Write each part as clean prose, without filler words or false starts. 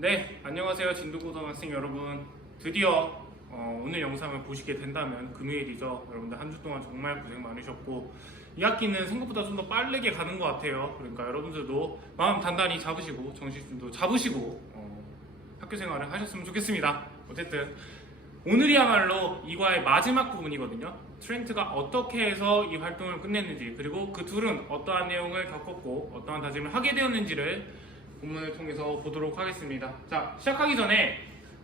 네, 안녕하세요. 진도고등학생 여러분. 드디어 오늘 영상을 보시게 된다면 금요일이죠. 여러분들 한 주 동안 정말 고생 많으셨고 이 학기는 생각보다 좀 더 빠르게 가는 것 같아요. 그러니까 여러분들도 마음 단단히 잡으시고 정신도 잡으시고 학교 생활을 하셨으면 좋겠습니다. 어쨌든 오늘이야말로 이과의 마지막 부분이거든요. 트렌트가 어떻게 해서 이 활동을 끝냈는지, 그리고 그 둘은 어떠한 내용을 겪었고 어떠한 다짐을 하게 되었는지를 본문을 통해서 보도록 하겠습니다. 자, 시작하기 전에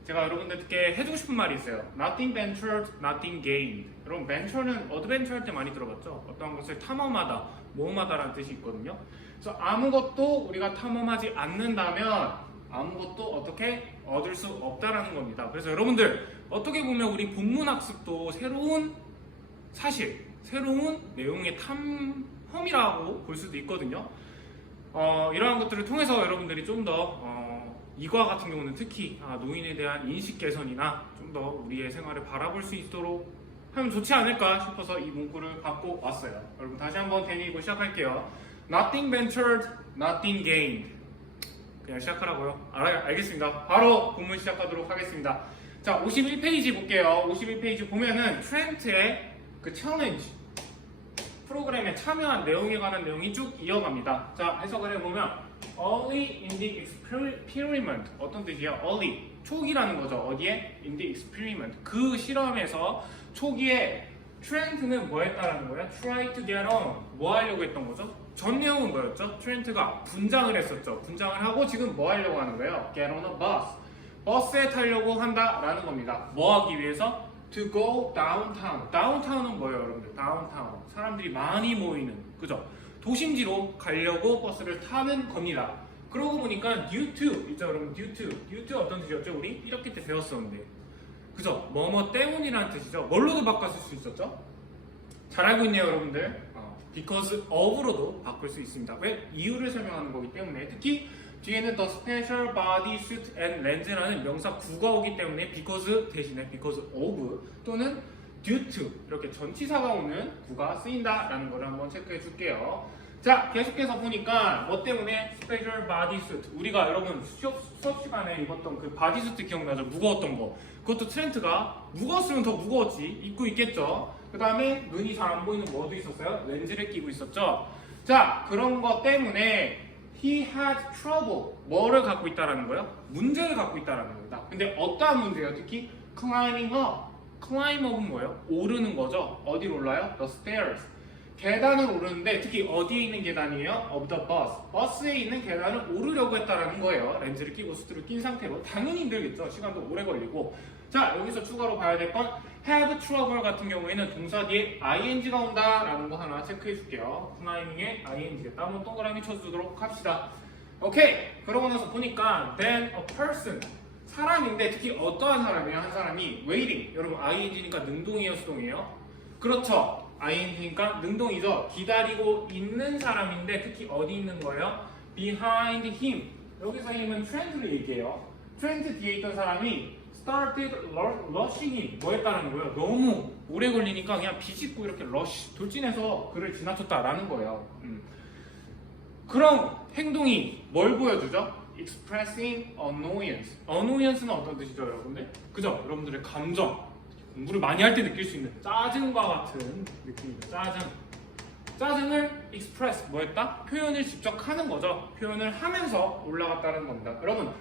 제가 여러분들께 해주고 싶은 말이 있어요. Nothing ventured, nothing gained. 여러분, venture는 어드벤처 할 때 많이 들어봤죠? 어떤 것을 탐험하다, 모험하다라는 뜻이 있거든요. 그래서 아무것도 우리가 탐험하지 않는다면 아무것도 어떻게 얻을 수 없다라는 겁니다. 그래서 여러분들, 어떻게 보면 우리 본문 학습도 새로운 사실, 새로운 내용의 탐험이라고 볼 수도 있거든요. 이러한 것들을 통해서 여러분들이 좀 더 이과 같은 경우는 특히 노인에 대한 인식 개선이나 좀 더 우리의 생활을 바라볼 수 있도록 하면 좋지 않을까 싶어서 이 문구를 갖고 왔어요. 여러분 다시 한번 되뇌이고 시작할게요. Nothing ventured, nothing gained. 그냥 시작하라고요? 알겠습니다. 바로 본문 시작하도록 하겠습니다. 자, 51페이지 볼게요. 51페이지 보면은 트렌트의 그 챌린지 프로그램에 참여한 내용에 관한 내용이 쭉 이어갑니다. 자, 해석을 해보면 early in the experiment 어떤 뜻이에요? early, 초기라는 거죠. 어디에? in the experiment, 그 실험에서 초기에 트렌트는 뭐 했다라는 거예요? try to get on, 뭐 하려고 했던 거죠? 전 내용은 뭐였죠? 트렌트가 분장을 했었죠. 분장을 하고 지금 뭐 하려고 하는 거예요? get on a bus, 버스에 타려고 한다라는 겁니다. 뭐 하기 위해서? to go downtown. downtown은 뭐예요, 여러분들? downtown. 사람들이 많이 모이는, 그죠? 도심지로 가려고 버스를 타는 겁니다. 그러고 보니까 due to, 있죠, 여러분? due to 어떤 뜻이었죠? 우리 1학기 때 배웠었는데. 그죠? 뭐뭐 때문이라는 뜻이죠. 뭘로도 바꿨을 수 있었죠? 잘 알고 있네요, 여러분들. because of로도 바꿀 수 있습니다. 왜? 이유를 설명하는 거기 때문에. 특히 뒤에는 the special body suit and lens라는 명사 구가 오기 때문에 because 대신에 because of 또는 due to 이렇게 전치사가 오는 구가 쓰인다라는 걸 한번 체크해 줄게요. 자, 계속해서 보니까 뭐 때문에 special body suit, 우리가 여러분 수업 시간에 입었던 그 바디수트 기억나죠? 무거웠던 거. 그것도 트렌트가 무거웠으면 더 무거웠지, 입고 있겠죠. 그 다음에 눈이 잘 안 보이는 뭐도 있었어요? 렌즈를 끼고 있었죠. 자, 그런 거 때문에 he had trouble, 뭐를 갖고 있다라는 거예요? 문제를 갖고 있다라는 겁니다. 근데 어떠한 문제예요? 특히 climbing up, climb up은 뭐예요? 오르는 거죠. 어디로 올라요? the stairs, 계단을 오르는데 특히 어디에 있는 계단이에요? of the bus, 버스에 있는 계단을 오르려고 했다라는 거예요. 렌즈를 끼고 수트를 낀 상태로. 당연히 힘들겠죠. 시간도 오래 걸리고. 자, 여기서 추가로 봐야 될 건 have trouble 같은 경우에는 동사 뒤에 ing가 온다라는 거 하나 체크해 줄게요. climbing에 ing겠다. 한번 동그라미 쳐주도록 합시다. 오케이. 그러고 나서 보니까 then a person, 사람인데 특히 어떠한 사람이에요? 한 사람이 waiting, 여러분 ing니까 능동이에요, 수동이에요? 그렇죠. ing니까 능동이죠. 기다리고 있는 사람인데 특히 어디 있는 거예요? behind him. 여기서 힘은 트렌트를 얘기해요. 트렌트 뒤에 있던 사람이 started rushing in, 뭐 했다는 거예요? 너무 오래 걸리니까 그냥 비집고 이렇게 돌진해서 그를 지나쳤다라는 거예요. 그런 행동이 뭘 보여주죠? expressing annoyance. annoyance는 어떤 뜻이죠, 여러분들? 그죠? 여러분들의 감정, 공부를 많이 할 때 느낄 수 있는 짜증과 같은 느낌이죠. 짜증을 express, 뭐 했다? 표현을 직접 하는 거죠. 표현을 하면서 올라갔다는 겁니다. 여러분,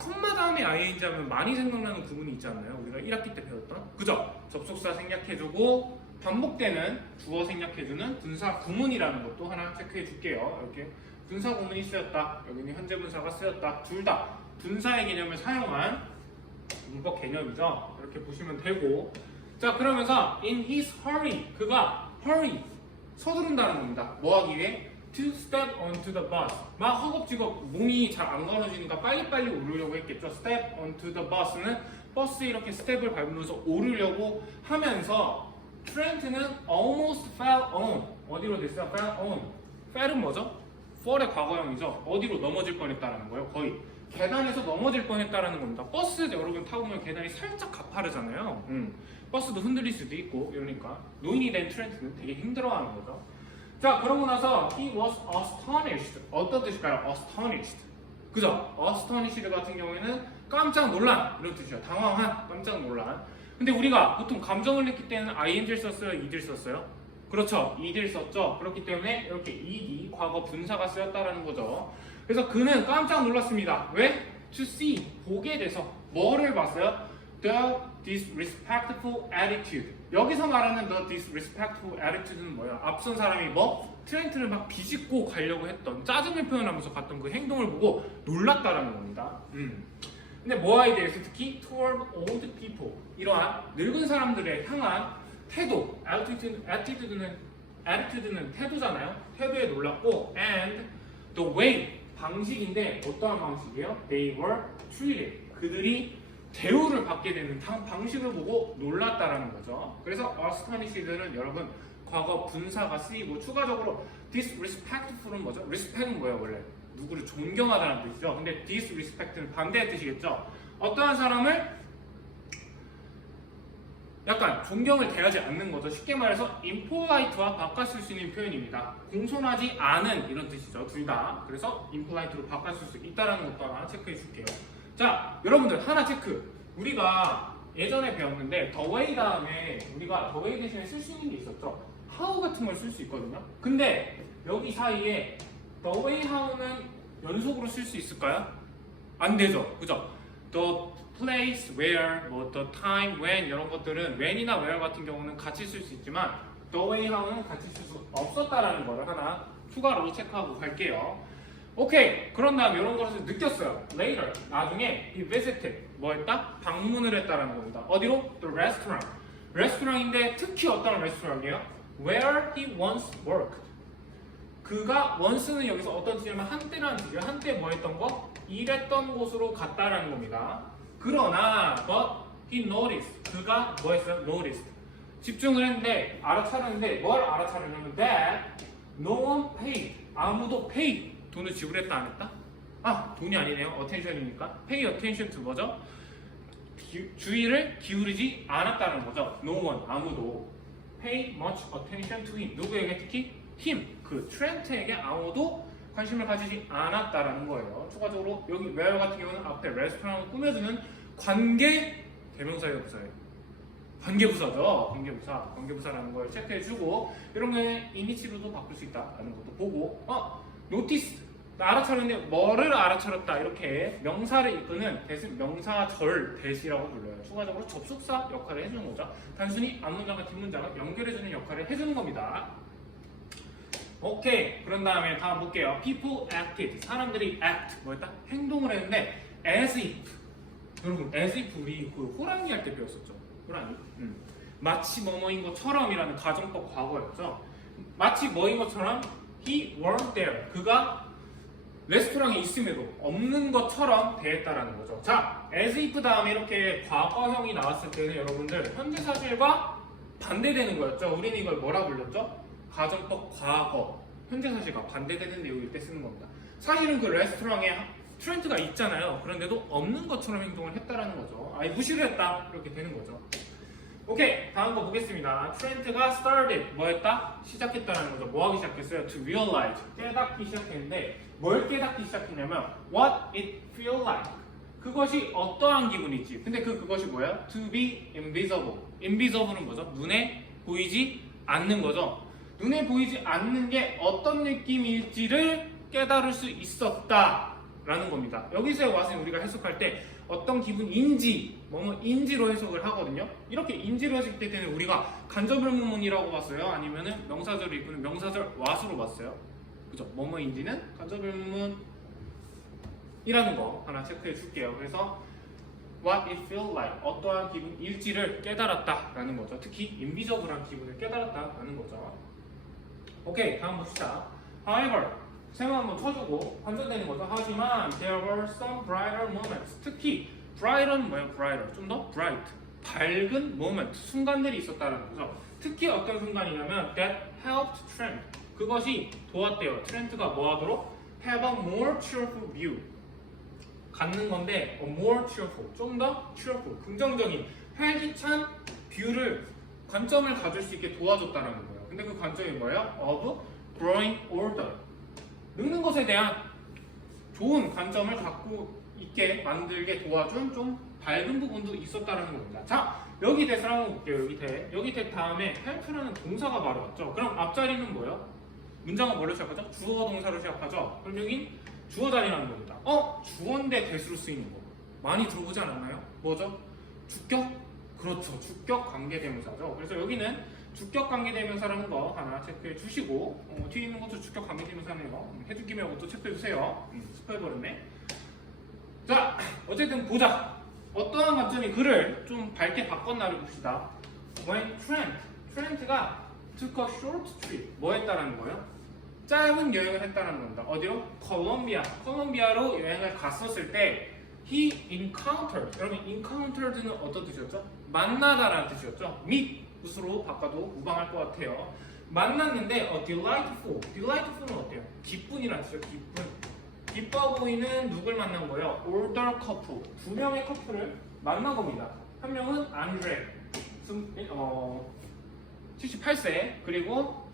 컴마 다음에 ing 하면 많이 생각나는 구문이 있지 않나요? 우리가 1학기 때 배웠던? 그죠? 접속사 생략해주고 반복되는 주어 생략해주는 분사 구문이라는 것도 하나 체크해 줄게요. 이렇게 분사 구문이 쓰였다, 여기는 현재 분사가 쓰였다, 둘 다 분사의 개념을 사용한 문법 개념이죠. 이렇게 보시면 되고. 자, 그러면서 in his hurry, 그가 hurry, 서두른다는 겁니다. 뭐 하기 위해? to step onto the bus. 막 허겁지겁 몸이 잘 안 걸어지니까 빨리빨리 오르려고 했겠죠. step onto the bus는 버스에 이렇게 스텝을 밟으면서 오르려고 하면서 트렌트는 almost fell on. 어디로 됐어요? fell on. fell은 뭐죠? fall의 과거형이죠. 어디로 넘어질 뻔했다는 거예요. 거의 계단에서 넘어질 뻔했다라는 겁니다. 버스 여러분 타보면 계단이 살짝 가파르잖아요. 버스도 흔들릴 수도 있고 이러니까 노인이 된 트렌트는 되게 힘들어하는 거죠. 자, 그러고 나서 he was astonished. 어떤 뜻일까요? astonished. 그죠? astonished 같은 경우에는 깜짝 놀란 이런 뜻이죠. 당황한, 깜짝 놀란. 근데 우리가 보통 감정을 느낄 때는 ing를 썼어요, ed를 썼어요? 그렇죠. ed를 썼죠. 그렇기 때문에 이렇게 ed, 과거 분사가 쓰였다라는 거죠. 그래서 그는 깜짝 놀랐습니다. 왜? to see, 보게 돼서 뭐를 봤어요? the disrespectful attitude. 여기서 말하는 the disrespectful attitude는 뭐예요? 앞선 사람이 트렌트를 막 비집고 가려고 했던, 짜증을 표현하면서 갔던 그 행동을 보고 놀랐다라는 겁니다. 근데 뭐에 대해서 특히 toward old people, 이러한 늙은 사람들에 향한 태도, attitude는 태도잖아요. 태도에 놀랐고, and the way, 방식인데 어떠한 방식이에요? They were treated. 그들이 대우를 받게 되는 방식을 보고 놀랐다라는 거죠. 그래서 astonished는 여러분 과거 분사가 쓰이고, 추가적으로 disrespectful은 뭐죠? respect은 뭐예요 원래? 누구를 존경하다는 뜻이죠. 근데 disrespect는 반대의 뜻이겠죠. 어떠한 사람을 약간 존경을 대하지 않는 거죠. 쉽게 말해서 impolite와 바꿔 쓸 수 있는 표현입니다. 공손하지 않은 이런 뜻이죠. 둘 다. 그래서 impolite로 바꿔 쓸 수 있다는 것도 하나 체크해 줄게요. 자, 여러분들 하나 체크. 우리가 예전에 배웠는데 the way 다음에 우리가 the way 대신에 쓸 수 있는 게 있었죠. how 같은 걸 쓸 수 있거든요. 근데 여기 사이에 the way how는 연속으로 쓸 수 있을까요? 안 되죠. 그죠? the place, where, the time, when 이런 것들은 when이나 where 같은 경우는 같이 쓸 수 있지만 the way how는 같이 쓸 수 없었다라는 거를 하나 추가로 체크하고 갈게요. 오케이. 그런 다음 이런 것을 느꼈어요. Later, 나중에 he visited, 뭐 했다? 방문을 했다라는 겁니다. 어디로? The restaurant. 레스토랑인데 특히 어떤 레스토랑이에요? Where he once worked. 그가 once는 여기서 어떤 뜻이냐면 한때라는 뜻이에요. 한때 뭐 했던 거? 일했던 곳으로 갔다라는 겁니다. 그러나 but he noticed. 그가 뭐 했어요? Noticed. 집중을 했는데 알아차렸는데 뭘 알아차렸냐면 that no one paid. 아무도 paid. 돈을 지불했다 안 했다? 아, 돈이 아니네요. attention이니까. pay attention to 뭐죠? 주의를 기울이지 않았다는 거죠. No one, 아무도. pay much attention to him. 누구에게 특히? him, 그 트렌트에게 아무도 관심을 가지지 않았다라는 거예요. 추가적으로 여기 where 같은 경우는 앞에 레스토랑을 꾸며주는 관계 대명사예요, 부사예요? 관계부사죠. 관계부사라는 걸 체크해주고 이런 거는 이니치로도 바꿀 수 있다라는 것도 보고 notice, 알아차렸는데 뭐를 알아차렸다 이렇게 명사를 이끄는 대신 명사절 대시라고 불러요. 추가적으로 접속사 역할을 해주는 거죠. 단순히 앞문장과 뒷문장을 연결해주는 역할을 해주는 겁니다. 오케이. 그런 다음에 다음 볼게요. People acted. 사람들이 act. 뭐였다? 행동을 했는데 as if. 여러분 as if 우리 그 호랑이 할 때 배웠었죠. 호랑이. 마치 뭐뭐인 것처럼이라는 가정법 과거였죠. 마치 뭐인 것처럼 he weren't there. 그가 레스토랑에 있음에도 없는 것처럼 대했다라는 거죠. 자, as if 다음에 이렇게 과거형이 나왔을 때는 여러분들 현재 사실과 반대되는 거였죠. 우리는 이걸 뭐라 불렀죠? 가정법 과거. 현재 사실과 반대되는 내용일 때 쓰는 겁니다. 사실은 그 레스토랑에 트렌트가 있잖아요. 그런데도 없는 것처럼 행동을 했다라는 거죠. 아예 무시를 했다. 이렇게 되는 거죠. 오케이, 다음 거 보겠습니다. 트렌트가 started, 뭐 했다? 시작했다는 거죠. 뭐 하기 시작했어요? To realize, 깨닫기 시작했는데 뭘 깨닫기 시작했냐면 what it feel like, 그것이 어떠한 기분이지. 근데 그것이 뭐예요? To be invisible. invisible는 뭐죠? 눈에 보이지 않는 거죠. 눈에 보이지 않는 게 어떤 느낌일지를 깨달을 수 있었다라는 겁니다. 여기서 와서 우리가 해석할 때 어떤 기분인지, 뭐뭐인지로 해석을 하거든요. 이렇게 인지로 했을 때는 우리가 간접의문문이라고 봤어요? 아니면은 명사절을 이끄는 명사절 what으로 봤어요? 그죠? 뭐뭐인지는 간접의문문이라는 거 하나 체크해 줄게요. 그래서 what it feel like, 어떠한 기분일지를 깨달았다라는 거죠. 특히 인비저블한 기분을 깨달았다라는 거죠. 오케이, 다음 봅시다. However, 세모 한번 쳐주고 반전되는 거죠. 하지만 there were some brighter moments. 특히 bright은 뭐예요? brighter. 좀 더 bright. 밝은 moment. 순간들이 있었다는 거죠. 특히 어떤 순간이냐면 that helped Trent. 그것이 도왔대요. 트렌트가 뭐 하도록? have a more cheerful view. 갖는 건데 a more cheerful. 좀 더 cheerful. 긍정적인, 활기찬 뷰를, 관점을 가질 수 있게 도와줬다는 거예요. 근데 그 관점이 뭐예요? of growing older. 늙는 것에 대한 좋은 관점을 갖고 있게 만들게 도와준 좀 밝은 부분도 있었다는 겁니다. 자, 여기 대해서 한번 볼게요. 여기 대 다음에 help라는 동사가 바로 왔죠. 그럼 앞자리는 뭐예요? 문장은 뭐로 시작하죠? 주어 동사로 시작하죠. 그럼 여긴 주어 자리라는 겁니다. 주어인데 대수로 쓰이는 거 많이 들어보지 않았나요? 뭐죠? 주격? 그렇죠. 주격 관계대명사죠. 그래서 여기는 주격 관계대명사라는 거 하나 체크해 주시고 뒤에 있는 것도 주격 관계대명사네요. 해줄 김에 이것도 체크해 주세요. 스포해버렸네. 자, 어쨌든 보자. 어떠한 관점이 그를 좀 밝게 바꿨나를 봅시다. When Trent가 took a short trip. 뭐 했다라는 거예요? 짧은 여행을 했다는 겁니다. 어디로? 콜롬비아로 여행을 갔었을 때 he encountered. 여러분 encountered는 어떤 뜻이었죠? 만나다라는 뜻이었죠. meet으로 바꿔도 무방할 것 같아요. 만났는데 delightful은 어때요? 기쁜이라는 뜻이죠. 기뻐 보이는 누굴 만난 거예요? older couple. 두 명의 커플을 만난 겁니다. 한 명은 안드레 78세 그리고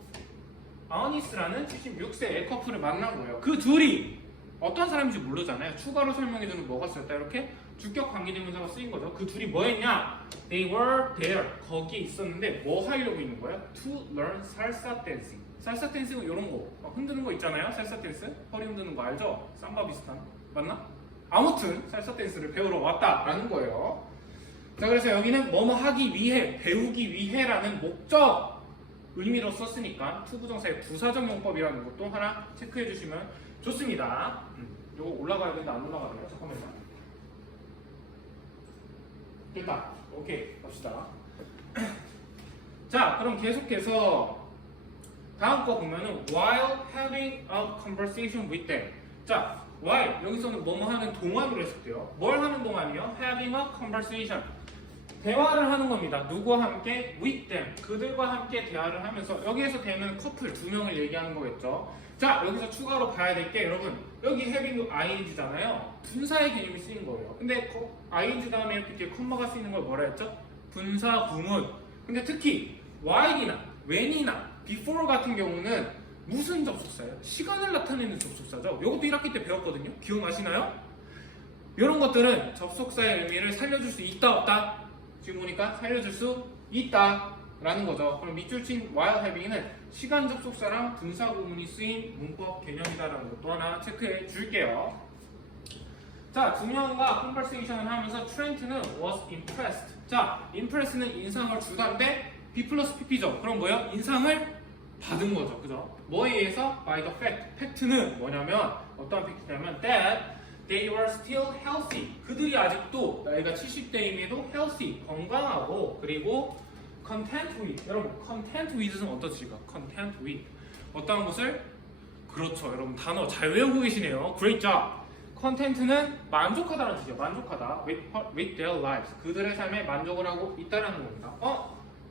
아니스라는 76세의 커플을 만난 거예요. 그 둘이 어떤 사람인지 모르잖아요. 추가로 설명해주는 뭐가 쓰였다 이렇게 주격 관계대명사가 쓰인 거죠. 그 둘이 뭐 했냐? They were there. 거기에 있었는데 뭐 하려고 있는 거예요? To learn salsa dancing. 살사 댄스는 이런 거 흔드는 거 있잖아요. 살사 댄스 허리 흔드는 거 알죠? 삼바 비슷한 맞나? 아무튼 살사 댄스를 배우러 왔다라는 거예요. 자, 그래서 여기는 뭐뭐 하기 위해 배우기 위해라는 목적 의미로 썼으니까 투부정사의 부사적 용법이라는 것도 하나 체크해 주시면 좋습니다. 이거 올라가야 되는데 안 올라가네요. 잠깐만요. 됐다. 오케이 갑시다. 자, 그럼 계속해서 다음 거 보면은 while having a conversation with them. 자, while 여기서는 뭐뭐 하는 동안으로 했을때요. 뭘 하는 동안이요? having a conversation. 대화를 하는 겁니다. 누구와 함께? with them. 그들과 함께 대화를 하면서 여기에서 되는 커플 두 명을 얘기하는 거겠죠. 자, 여기서 추가로 봐야 될 게 여러분 여기 having ing잖아요. 분사의 개념이 쓰인 거예요. 근데 ing 다음에 이렇게 뒤에 컴마가 쓰이는 걸 뭐라 했죠? 분사 구문. 근데 특히 while이나 when이나 before 같은 경우는 무슨 접속사예요? 시간을 나타내는 접속사죠. 이것도 1학기 때 배웠거든요. 기억나시나요? 이런 것들은 접속사의 의미를 살려줄 수 있다 없다? 지금 보니까 살려줄 수 있다 라는 거죠. 그럼 밑줄 친 while having은 시간 접속사랑 분사 구문이 쓰인 문법 개념이다라는 것도 하나 체크해 줄게요. 자, 두 명과 conversation을 하면서 트렌트는 was impressed. 자, impress는 인상을 주다인데 B 플러스 PP죠. 그럼 뭐예요? 인상을 받은 거죠. 그죠? 뭐에 의해서? By the fact. 팩트는 뭐냐면 어떤 팩트냐면 that they were still healthy. 그들이 아직도 나이가 70대임에도 healthy, 건강하고 그리고 content with. 여러분 content with는 어떤 뜻일까? content with. 어떤 것을? 그렇죠. 여러분 단어 잘 외우고 계시네요. Great job. content는 만족하다는 뜻이에요. 만족하다. with their lives. 그들의 삶에 만족을 하고 있다는 겁니다.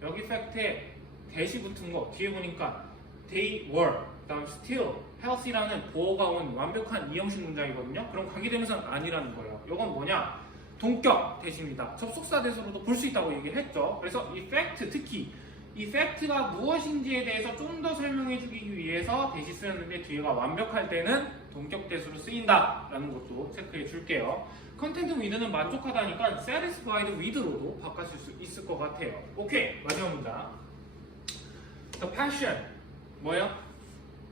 여기 팩트에 대시 붙은 거 뒤에 보니까 they were 그다음 still healthy라는 보어가 온 완벽한 이형식 문장이거든요. 그럼 관계대명사는 아니라는 거예요. 이건 뭐냐? 동격 대시입니다. 접속사 대서로도 볼 수 있다고 얘기를 했죠. 그래서 이 팩트 특히 이 팩트가 무엇인지에 대해서 좀 더 설명해 주기 위해서 대시 쓰였는데 뒤에가 완벽할 때는 동격 대수로 쓰인다라는 것도 체크해 줄게요. 컨텐트 with는 만족하다니까 satisfied with로도 바꿔줄 수 있을 것 같아요. 오케이, 마지막 문장. The passion 뭐예요?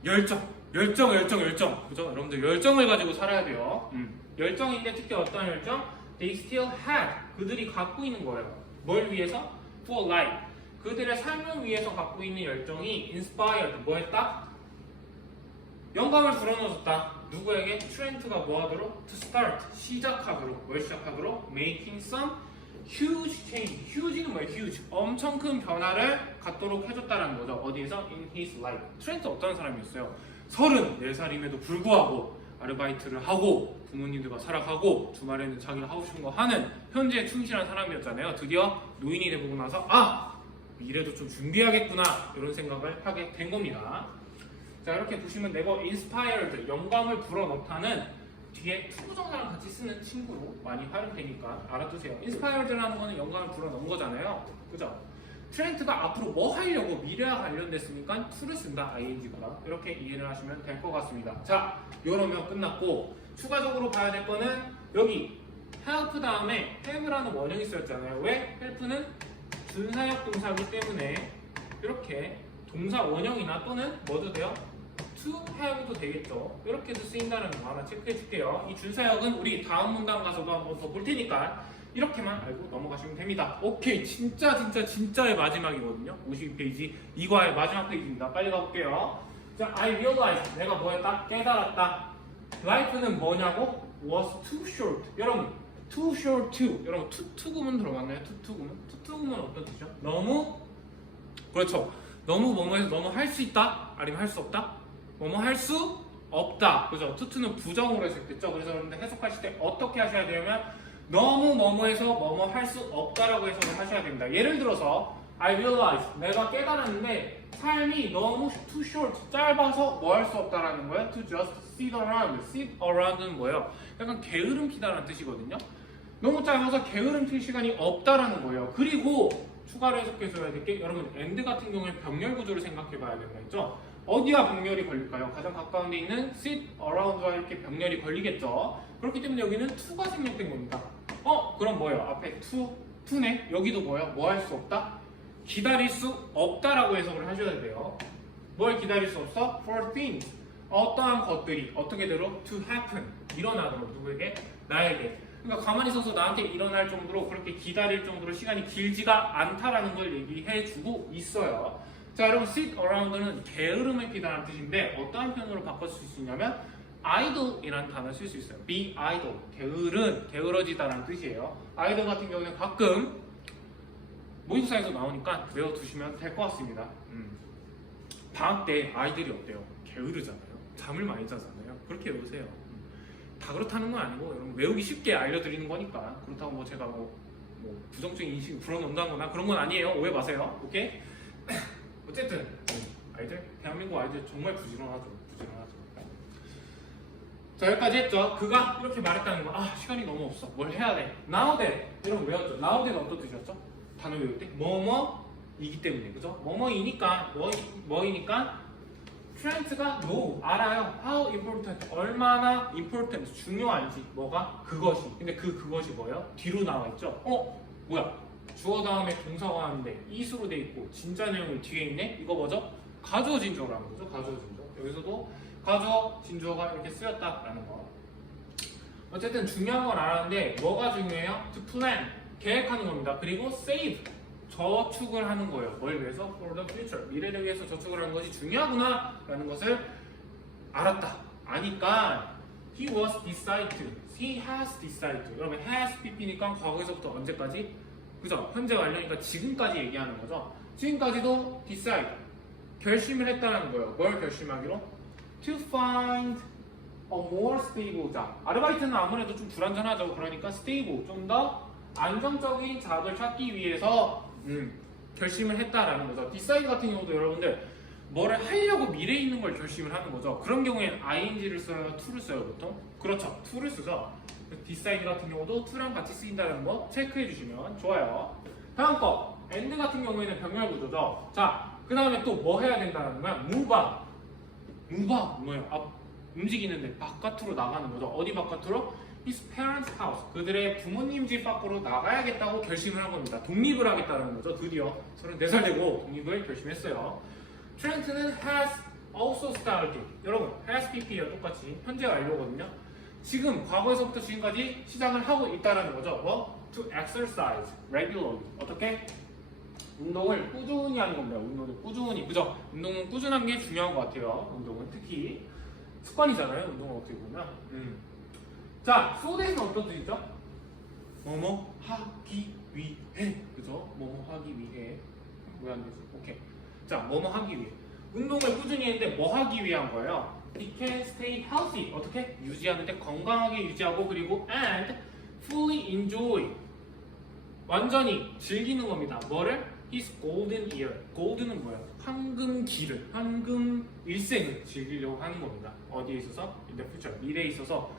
열정. 그죠? 여러분들 열정을 가지고 살아야 돼요. 열정인데 특히 어떤 열정? They still had. 그들이 갖고 있는 거예요. 뭘 위해서? For life. 그들의 삶을 위해서 갖고 있는 열정이 inspired. 뭐 했다? 영감을 불어넣었다. 누구에게? 트렌트가 뭐 하도록? To start. 시작하도록. 뭘 시작하도록? Making some huge change. huge는 뭐예요? huge. 엄청 큰 변화를 갖도록 해줬다는 거죠. 어디에서? In his life. 트렌트 어떤 사람이었어요? 34살임에도 불구하고 아르바이트를 하고 부모님들과 살아가고 주말에는 자기가 하고 싶은 거 하는 현재에 충실한 사람이었잖아요. 드디어 노인이 되고 나서 미래도 좀 준비하겠구나 이런 생각을 하게 된 겁니다. 자, 이렇게 보시면 네버 inspired 영감을 불어넣다는 뒤에 투부정사랑 같이 쓰는 친구로 많이 활용되니까 알아두세요. inspired라는 거는 영감을 불어넣은 거잖아요. 그죠? 트렌트가 앞으로 뭐 하려고 미래와 관련됐으니까 to를 쓴다. ing보다. 이렇게 이해를 하시면 될 것 같습니다. 자, 이러면 끝났고 추가적으로 봐야 될 거는 여기 help 다음에 have라는 원형이 쓰였잖아요. 왜? help는 준사역 동사이기 때문에 이렇게 동사 원형이나 또는 뭐도 돼요? to have도 되겠죠. 이렇게도 쓰인다는 거 하나 체크해 줄게요. 이 준사역은 우리 다음 문단 가서도 한번 더 볼 테니까 이렇게만 알고 넘어가시면 됩니다. 오케이, 진짜의 마지막이거든요. 52페이지 이과의 마지막 페이지입니다. 빨리 가볼게요. 자, I realized 내가 뭐 했다? 깨달았다. life는 뭐냐고? was too short. 여러분, too short to. 여러분, 투구문 들어봤나요? 투구문? 투구문 어떤 뜻이죠? 너무, 그렇죠. 너무 뭐뭐해서 너무 할 수 있다? 아니면 할 수 없다? 뭐뭐 할 수 없다. 그죠? 투투는 부정으로 했을 때죠. 그래서 여러분들 해석하실 때 어떻게 하셔야 되냐면 너무 뭐뭐해서 뭐뭐 할 수 없다라고 해석을 하셔야 됩니다. 예를 들어서 I realize 내가 깨달았는데 삶이 너무 too short 짧아서 뭐 할 수 없다라는 거예요. To just sit around. sit around는 뭐예요? 약간 게으름 피다라는 뜻이거든요. 너무 짧아서 게으름 필 시간이 없다라는 거예요. 그리고 추가로 해석해서 해야 될 게 여러분 and 같은 경우에 병렬 구조를 생각해 봐야 된다 했죠. 어디와 병렬이 걸릴까요? 가장 가까운 데 있는 sit around와 이렇게 병렬이 걸리겠죠. 그렇기 때문에 여기는 to가 생략된 겁니다. 그럼 뭐예요? 앞에 to네? 여기도 뭐예요? 뭐 할 수 없다? 기다릴 수 없다라고 해석을 하셔야 돼요. 뭘 기다릴 수 없어? for things. 어떠한 것들이 어떻게 되로? to happen. 일어나도록 누구에게? 나에게. 그러니까 가만히 있어서 나한테 일어날 정도로 그렇게 기다릴 정도로 시간이 길지가 않다라는 걸 얘기해 주고 있어요. 자, 여러분 sit around는 게으름을 피다라는 뜻인데 어떠한 표현으로 바꿔 쓸 수 있냐면 idle이라는 단어를 쓸 수 있어요. be idle. 게으러지다라는 뜻이에요. idle 같은 경우는 가끔 모의고사에서 나오니까 외워두시면 될 것 같습니다. 방학 때 아이들이 어때요? 게으르잖아요. 잠을 많이 자잖아요. 그렇게 외우세요. 다 그렇다는 건 아니고 여러분 외우기 쉽게 알려드리는 거니까 그렇다고 뭐 제가 뭐 부정적인 인식을 불어넣는다거나 그런 건 아니에요. 오해 마세요. 오케이? 어쨌든 아이들 대한민국 아이들 정말 부지런하죠. 자, 여기까지 했죠. 그가 이렇게 말했다는 거. 시간이 너무 없어. 뭘 해야 돼? Now that 여러분 외웠죠? Now that 어떤 뜻이었죠? 단어 외울 때 뭐뭐이기 때문에 그죠? 뭐뭐이니까 뭐이니까 트렌트가 know 알아요. How important 얼마나 important 중요한지 뭐가 그것이. 근데 그것이 뭐예요? 뒤로 나와 있죠. 뭐야? 주어 다음에 동사가 하는데 is로 돼 있고 진짜 내용이 뒤에 있네. 이거 뭐죠? 가주어 진주어라는 거죠. 가주어 진주어. 여기서도 가주어 진주어가 이렇게 쓰였다라는 거. 어쨌든 중요한 건 알았는데 뭐가 중요해요? To plan 계획하는 겁니다. 그리고 save 저축을 하는 거예요. 뭘 위해서? For the future 미래를 위해서 저축을 하는 것이 중요하구나 라는 것을 알았다. 아니까 he was decided, he has decided. 여러분 has pp니까 과거에서부터 언제까지? 그죠? 현재 완료니까 지금까지 얘기하는 거죠. 지금까지도 decide 결심을 했다는 거예요. 뭘 결심하기로? To find a more stable job. 아르바이트는 아무래도 좀 불안전하죠. 그러니까 stable 좀 더 안정적인 잡을 찾기 위해서 결심을 했다라는 거죠. decide 같은 경우도 여러분들 뭐를 하려고 미래에 있는 걸 결심을 하는 거죠. 그런 경우엔 ing를 써요, to를 써요 보통? 그렇죠, to를 쓰죠. decide 같은 경우도 to랑 같이 쓰인다는 거 체크해 주시면 좋아요. 다음 거 and 같은 경우에는 병렬 구조죠. 자, 그 다음에 또 뭐 해야 된다는 거야? move out 뭐예요? 움직이는데 바깥으로 나가는 거죠. 어디 바깥으로? His parents' house. 그들의 부모님 집 밖으로 나가야겠다고 결심을 한 겁니다. 독립을 하겠다는 거죠. 드디어 34살 되고 독립을 결심했어요. 트렌트는 has also started. 여러분, has pp예요. 똑같이 현재 완료거든요. 지금 과거에서부터 지금까지 시작을 하고 있다는 거죠. 뭐? To exercise regularly. 어떻게? 운동을 꾸준히 하는 겁니다. 운동을 꾸준히. 그죠? 운동은 꾸준한 게 중요한 것 같아요. 운동은 특히 습관이잖아요. 운동을 어떻게 보면. 자, so that은 어떤 뜻이죠? 뭐뭐 하기 위해. 그죠? 뭐뭐 하기 위해. 왜 안 되지? 오케이. 자, 뭐뭐 하기 위해. 운동을 꾸준히 했는데 뭐 하기 위한 거예요? He can stay healthy. 어떻게? 유지하는데 건강하게 유지하고 그리고 and fully enjoy. 완전히 즐기는 겁니다. 뭐를? His golden year. golden은 뭐야? 황금 길을, 황금 일생을 즐기려고 하는 겁니다. 어디에 있어서? In the future. 미래에 있어서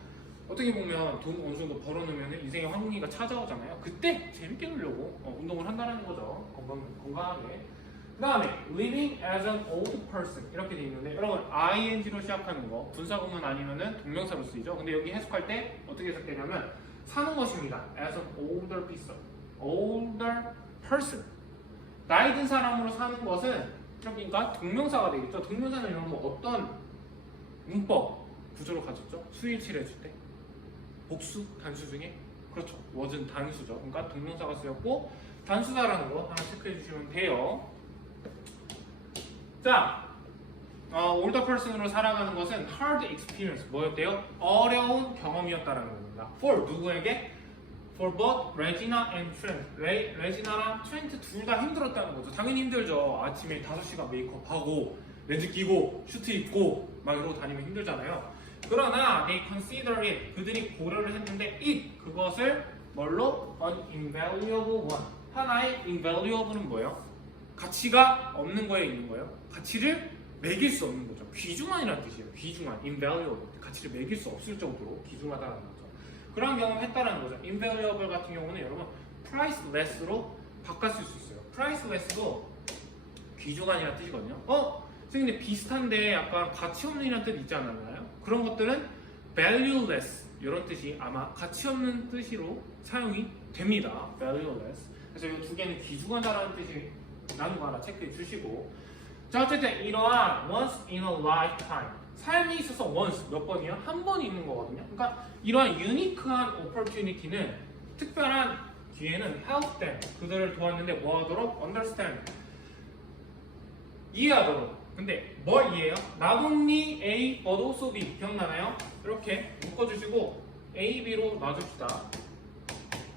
어떻게 보면 돈 어느 정도 벌어놓으면 인생의 황금기가 찾아오잖아요. 그때 재밌게 놀려고 운동을 한다는 거죠. 건강하게. 그 다음에 living as an old person 이렇게 돼 있는데 여러분 ing로 시작하는 거 분사구문 아니면은 동명사로 쓰이죠. 근데 여기 해석할 때 어떻게 해석되냐면 사는 것입니다. as an older person 나이 든 사람으로 사는 것은 그러니까 동명사가 되겠죠. 동명사는 여러분 어떤 문법 구조로 가졌죠? 수일치를 해줄 때 복수 단수 중에 그렇죠. was은 단수죠. 그러니까 동명사가 쓰였고 단수다라는 거 하나 체크해 주시면 돼요. 자, older person으로 살아가는 것은 hard experience 뭐였대요? 어려운 경험이었다라는 겁니다. for 누구에게? for both Regina and Trent. 레지나랑 트렌트 둘 다 힘들었다는 거죠. 당연히 힘들죠. 아침에 5시간 메이크업하고 렌즈 끼고 슈트 입고 막 이러고 다니면 힘들잖아요. 그러나 they consider it 그들이 고려를 했는데 it 그것을 뭘로? an invaluable one 하나의 invaluable는 뭐예요? 가치가 없는 거에 있는 거예요. 가치를 매길 수 없는 거죠. 귀중한이라는 뜻이에요. 귀중한, invaluable. 가치를 매길 수 없을 정도로 귀중하다는 거죠. 그런 경험을 했다는 거죠. invaluable 같은 경우는 여러분 priceless로 바꿨을 수 있어요. priceless도 귀중한이라는 뜻이거든요. 선생님 근데 비슷한데 약간 가치 없는이라는 뜻 있지 않았나요? 그런 것들은 valueless 이런 뜻이 아마 가치 없는 뜻으로 사용이 됩니다. valueless. 그래서 이 두 개는 귀중하다라는 뜻이 나는 거 하나 체크해 주시고 자 어쨌든 이러한 once in a lifetime 삶에 있어서 once 몇 번이요? 한 번 있는 거거든요. 그러니까 이러한 유니크한 opportunity는 특별한 기회는 help them 그들을 도왔는데 뭐 하도록? understand 이해하도록. 근데 뭘 이해해요? not only A but also B 기억나나요? 이렇게 묶어주시고 A, B로 놔줍시다.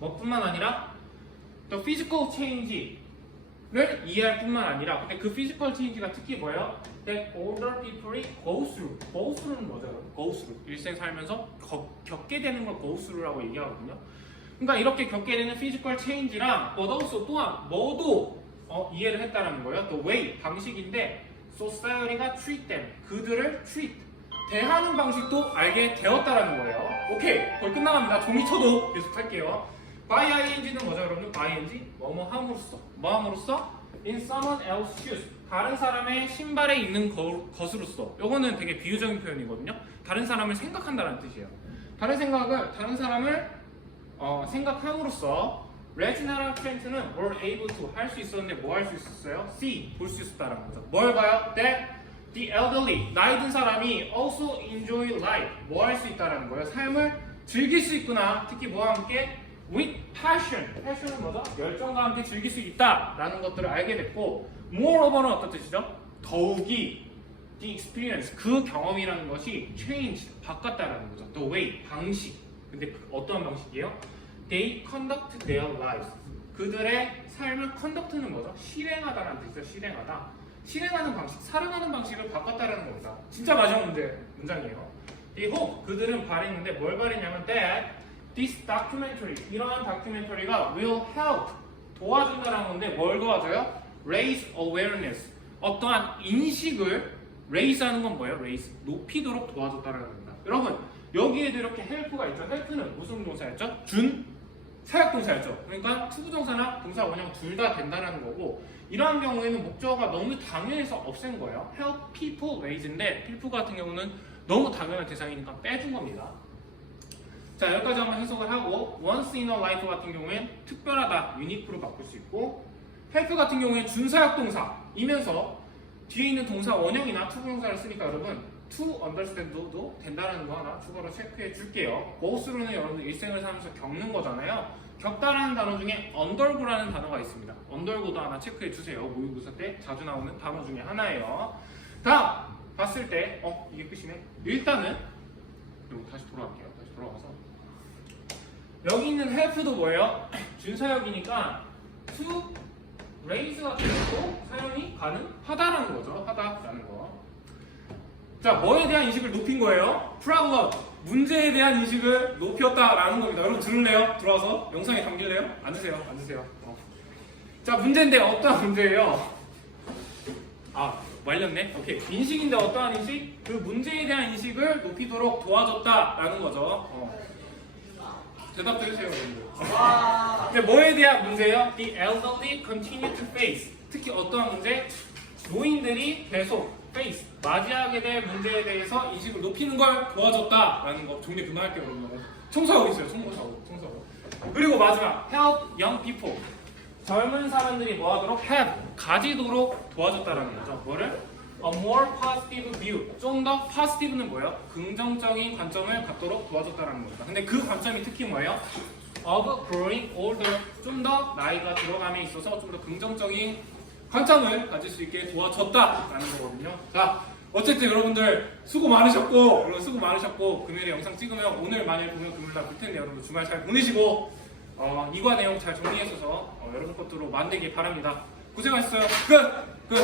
뭐뿐만 아니라 the physical change를 이해할 뿐만 아니라 근데 그 physical change가 특히 뭐예요? that older people이 go through go through는 뭐죠? go through 일생 살면서 겪게 되는 걸 go through라고 얘기하거든요. 그러니까 이렇게 겪게 되는 physical change랑 but also 또한 뭐도 이해를 했다라는 거예요. the way 방식인데 society가 treat them 그들을 treat 대하는 방식도 알게 되었다라는 거예요. 오케이 거의 끝나갑니다. 종이 쳐도 계속 할게요. by ing는 뭐죠 여러분? by ing 뭐뭐 함으로써 뭐 함으로써 in someone else's shoes 다른 사람의 신발에 있는 것으로써 요거는 되게 비유적인 표현이거든요. 다른 사람을 생각한다는 뜻이에요. 다른 사람을 생각함으로써 레지나랑 트렌트는 were able to 할 수 있었는데 뭐 할 수 있었어요? see 볼 수 있었다는 거죠. 뭘 봐요? that the elderly 나이 든 사람이 also enjoy life 뭐 할 수 있다라는 거예요. 삶을 즐길 수 있구나. 특히 뭐와 함께 with passion passion은 뭐죠? 열정과 함께 즐길 수 있다라는 것들을 알게 됐고 moreover는 어떤 뜻이죠? 더욱이 the experience 그 경험이라는 것이 change 바꿨다라는 거죠. the way 방식 근데 어떠한 방식이에요? They conduct their lives. 그들의 삶을 conduct는 뭐죠? 실행하다라는 뜻이죠. 실행하다. 실행하는 방식, 살아가는 방식을 바꿨다라는 겁니다. 진짜 마지막 문장이에요. They hope. 그들은 바랬는데 뭘 바랬냐면 that this documentary, 이러한 다큐멘터리가 will help. 도와준다라는 건데 뭘 도와줘요? Raise awareness. 어떠한 인식을 raise 하는 건 뭐예요? raise. 높이도록 도와줬다라는 겁니다. 여러분 여기에도 이렇게 help가 있죠. help는 무슨 동사였죠? 사역동사였죠. 그러니까 투부정사나 동사 원형 둘 다 된다는 거고 이러한 경우에는 목적어가 너무 당연해서 없앤 거예요. help people raise인데 people 같은 경우는 너무 당연한 대상이니까 빼준 겁니다. 자 여기까지 한번 해석을 하고 once in a life 같은 경우엔 특별하다, 유니크로 바꿀 수 있고 help 같은 경우엔 준사역동사이면서 뒤에 있는 동사 원형이나 투부정사를 쓰니까 여러분 to understand도 된다는 거 하나 추가로 체크해 줄게요. go through는 여러분들 일생을 살면서 겪는 거잖아요. 겪다라는 단어 중에 undergo라는 단어가 있습니다. undergo도 하나 체크해 주세요. 모의고사 때 자주 나오는 단어 중에 하나예요. 다음 봤을 때 이게 끝이네. 일단은 그리고 다시 돌아갈게요. 다시 돌아가서 여기 있는 help도 뭐예요? 준사역이니까 to raise 같은 것도 사용이 가능하다라는 거죠. 하다라는 거. 자, 뭐에 대한 인식을 높인 거예요? problem, 문제에 대한 인식을 높였다라는 겁니다. 여러분 들을래요? 들어와서 영상에 담길래요? 앉으세요. 자, 문제인데 어떤 문제예요? 말렸네. 오케이. 인식인데 어떠한 인식? 그 문제에 대한 인식을 높이도록 도와줬다라는 거죠. 대답도 해주세요, 여러분들. 근데 뭐에 대한 문제예요? The elderly continue to face. 특히 어떠한 문제? 노인들이 계속 face, 맞이하게 될 문제에 대해서 인식을 높이는 걸 도와줬다라는 거. 정리 그만할게요, 여러분. 청소하고 있어요, 청소하고. 그리고 마지막, help young people. 젊은 사람들이 뭐하도록? have, 가지도록 도와줬다라는 거죠. 뭐를? A more positive view. 좀 더 positive는 뭐예요? 긍정적인 관점을 갖도록 도와줬다라는 겁니다. 근데 그 관점이 특히 뭐예요? Of growing older. 좀 더 나이가 들어감에 있어서 좀 더 긍정적인 관점을 가질 수 있게 도와줬다라는 거거든요. 자, 어쨌든 여러분들 수고 많으셨고 금요일에 영상 찍으면 오늘 만일 보면 금요일날 볼 텐데 여러분 주말 잘 보내시고 이과 내용 잘 정리해서 여러분 것들로 만들기 바랍니다. 고생하셨어요. 끝!